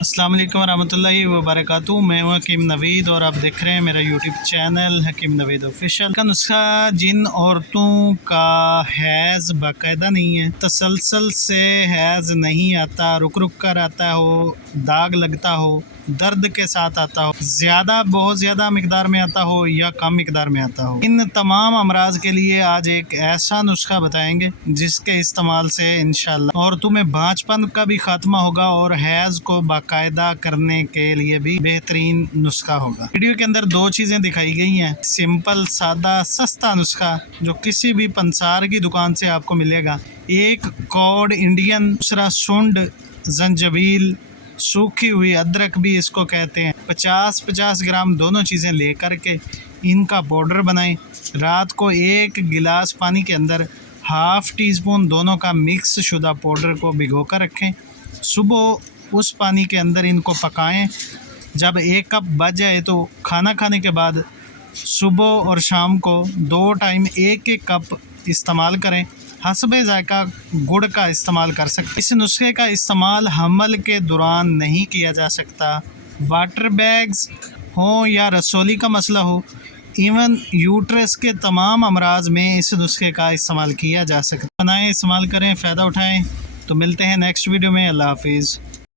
अस्सलाम वालेकुम रहमतुल्लाहि व बरकातुहू। मैं हूँ हकीम नवीद और आप देख रहे हैं मेरा यूट्यूब चैनल हकीम नवीद ऑफिशियल। का नुस्खा जिन औरतों का हैज़ बाकायदा नहीं है, तसलसल से हैज़ नहीं आता, रुक रुक कर आता हो, दाग लगता हो, दर्द के साथ आता हो, बहुत ज़्यादा मिकदार में आता हो या कम मिकदार में आता हो, इन तमाम अमराज के लिए आज एक ऐसा नुस्खा बताएंगे जिसके इस्तेमाल से इंशाअल्लाह औरतों में भांचपन का भी खात्मा होगा और हैज़ को बाकायदा करने के लिए भी बेहतरीन नुस्खा होगा। वीडियो के अंदर दो चीज़ें दिखाई गई हैं, सिंपल सादा सस्ता नुस्खा जो किसी भी पंसार की दुकान से आपको मिलेगा। एक कॉड इंडियन, दूसरा सुंड, जंजबील, सूखी हुई अदरक भी इसको कहते हैं। 50-50 ग्राम दोनों चीज़ें ले कर के इनका पाउडर बनाएं। रात को एक गिलास पानी के अंदर हाफ़ टी स्पून दोनों का मिक्स शुदा पाउडर को भिगो कर रखें। सुबह उस पानी के अंदर इनको पकाएं। जब 1 कप बच जाए तो खाना खाने के बाद सुबह और शाम को 2 टाइम 1-1 कप इस्तेमाल करें। हस्बे ज़ायका गुड़ का इस्तेमाल कर सकते। इस नुस्खे का इस्तेमाल हमल के दौरान नहीं किया जा सकता। वाटर बैग्स हो या रसोली का मसला हो, इवन यूट्रस के तमाम अमराज में इस नुस्खे का इस्तेमाल किया जा सकता। बनाएं, इस्तेमाल करें, फ़ायदा उठाएं। तो मिलते हैं नेक्स्ट वीडियो में। अल्लाह हाफिज़।